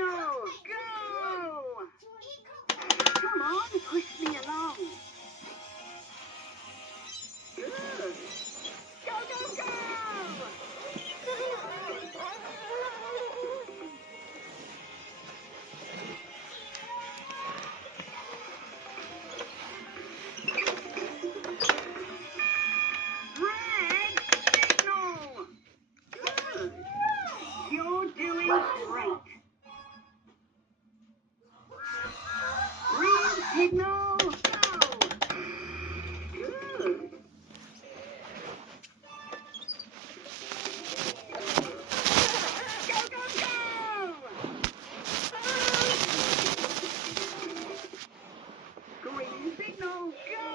signal! Go! Come on, push me along. Good. Go, go, go! Red signal! Good. You're doing great. Green signal, go! Good. Go, go, go! Green signal, go!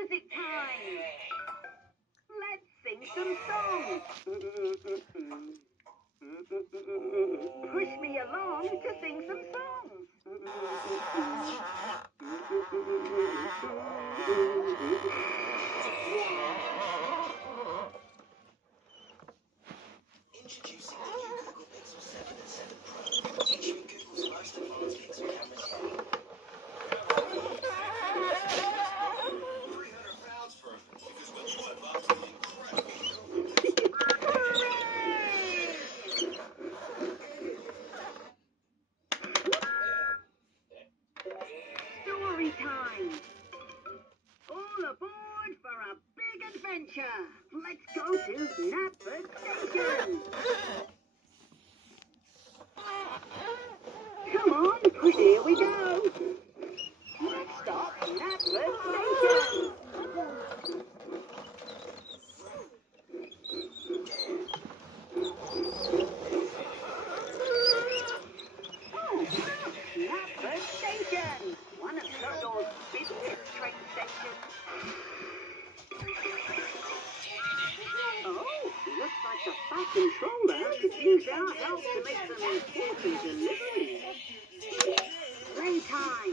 Music time! Let's sing some songs! Push me along to sing some songs! Introducing the new Google Pixel 7 and 7 Pro, featuring Google's most advanced pixel cameras yet. 300 pounds for it, because the new unbox is incredible. Story time! All aboard for a big adventure! Let's go to Knapford Station! Come on, here we go! Next stop, Knapford Station! Oh, Knapford Station! One of London's busiest train stations. Oh, looks like the Fat Controller could use our help to make some important deliveries. Playtime!